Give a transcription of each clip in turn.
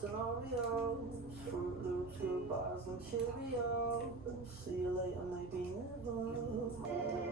scenarios, Fruit Loops, goodbyes and Cheerios. See you later, maybe never.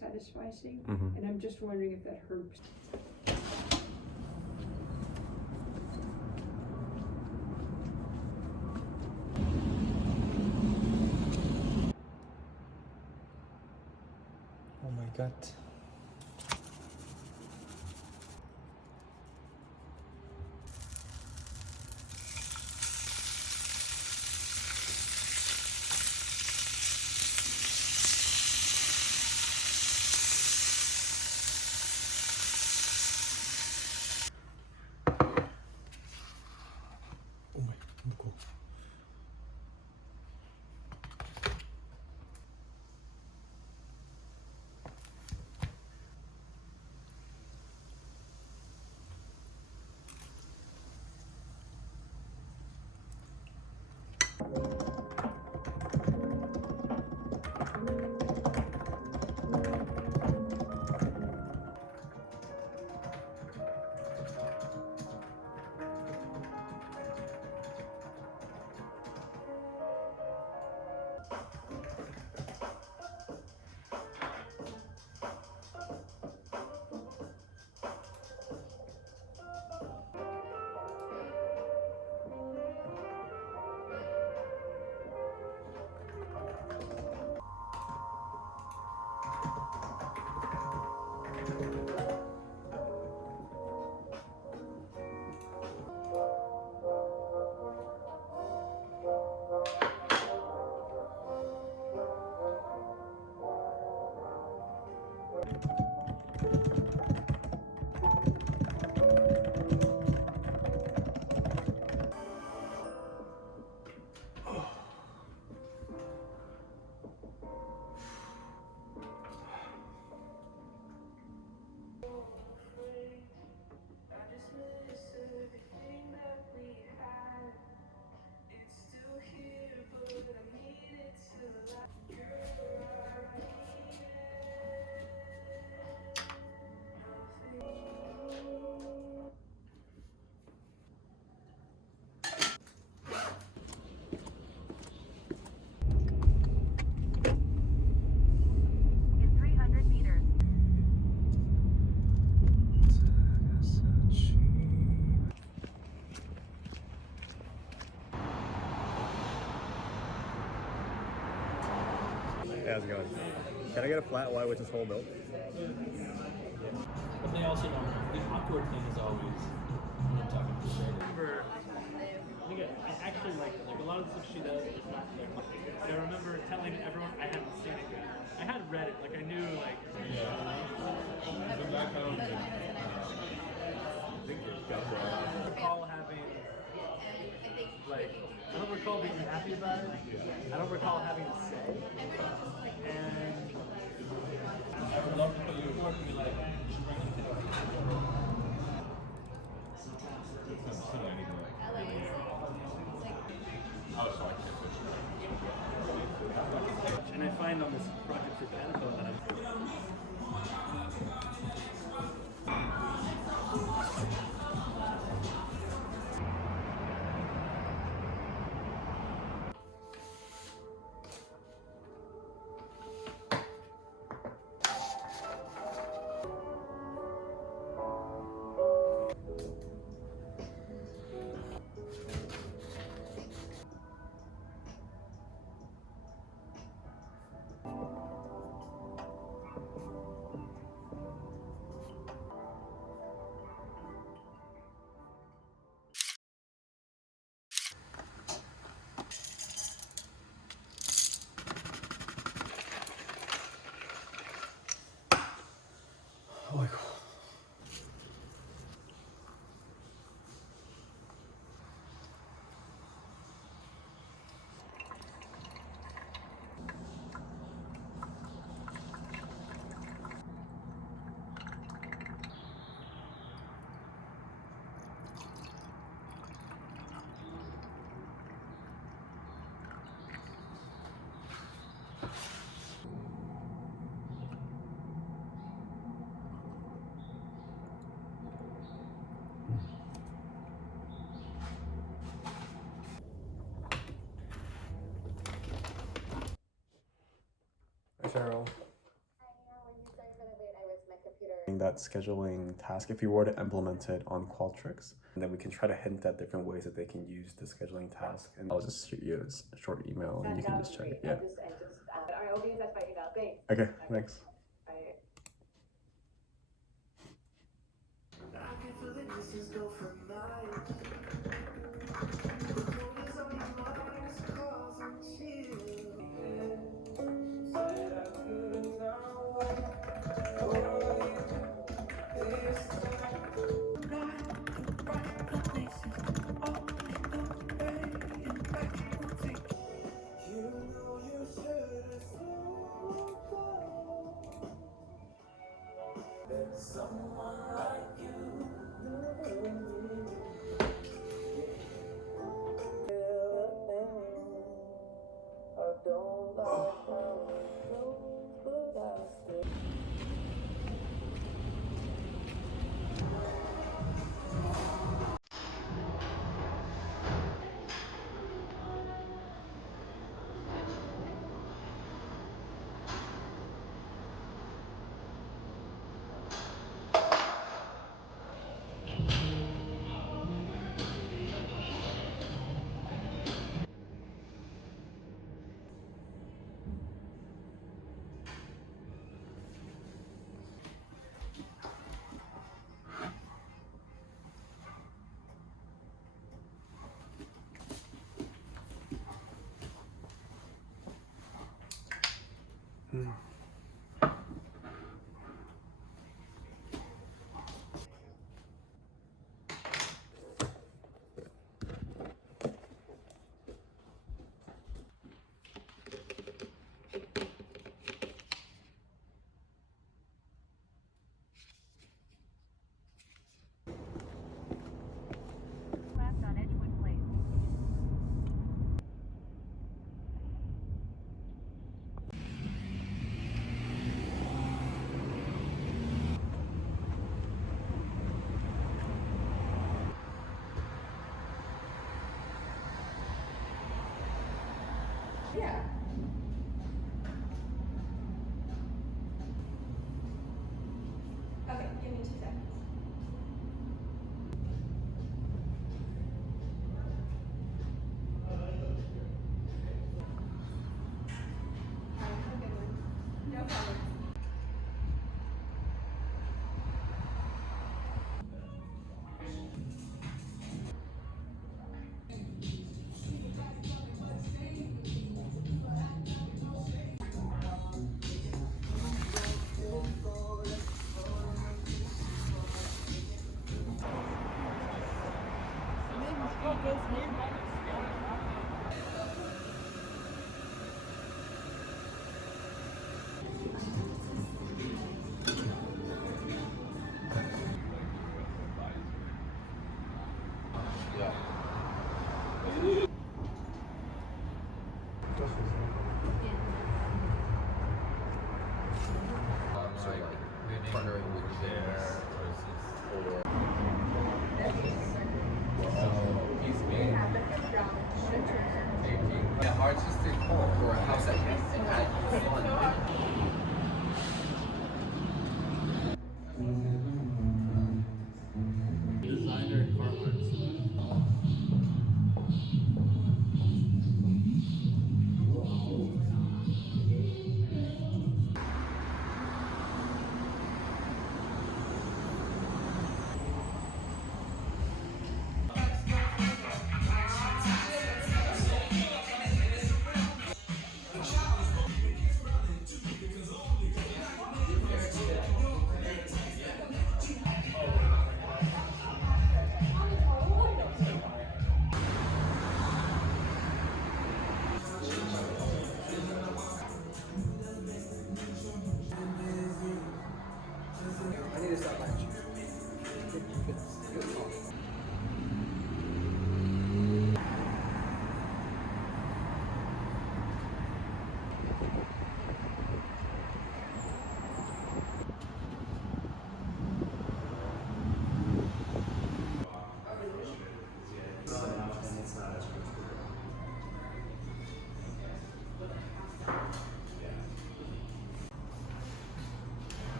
Satisficing, Mm-hmm. and I'm just wondering if that herb. Oh my God. In 300 meters. Hey, how's it going? Can I get a flat white with just whole milk? But they also don't. The awkward thing is always when I'm talking to her. Remember, I actually like it. Like a lot of the stuff she does is not there. But I remember telling everyone I hadn't seen it yet. I had read it. Like I knew like. Yeah. The background. I recall having. Like I don't recall being happy about it. I don't recall having a say. And I would love to put you forward and be like. And I find on this project for Canada that I'm. Oh my god. Hi, Cheryl. That scheduling task, if you were to implement it on Qualtrics, and then we can try to hint at different ways that they can use the scheduling task. And I'll just shoot you a short email and you can just check it. Yeah. Alright, I'll be in touch by email. Thanks. Okay, thanks. Bye. I can feel the distance go for miles. The cold is on my mind, it's causing chills. Said I could not wait for you this time. Not the right places, only the way in which you think. You know you should have slowed down. There's someone like you. I don't like how it goes, but I still.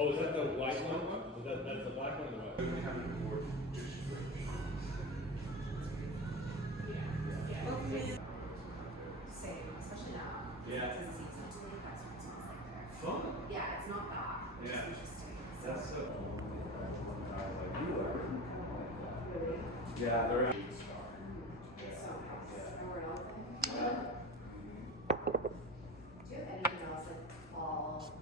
Oh, is that the white one? Is that's the black one or the white one? Same, especially now. Yeah. It's season to me, that's what it smells like there. Fun. Yeah, it's not bad. It's Yeah. interesting. That's so. Yeah, they're. Do you have anything else like fall?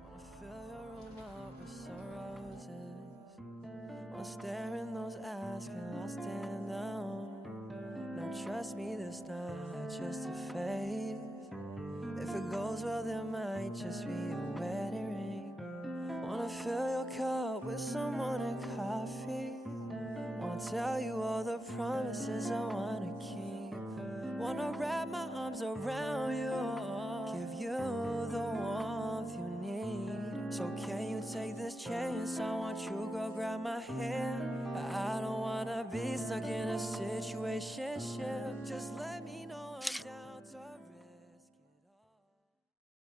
Wanna fill your room up with some roses. Wanna stare in those eyes, get lost in them. Now trust me, this not just a phase. If it goes well, there might just be a wedding ring. Wanna fill your cup with some morning coffee. Wanna tell you all the promises I wanna keep. Wanna wrap my arms around you, give you the warmth you need. So can you take this chance? I want you, girl, grab my hand. I don't wanna be stuck in a situation. Just let me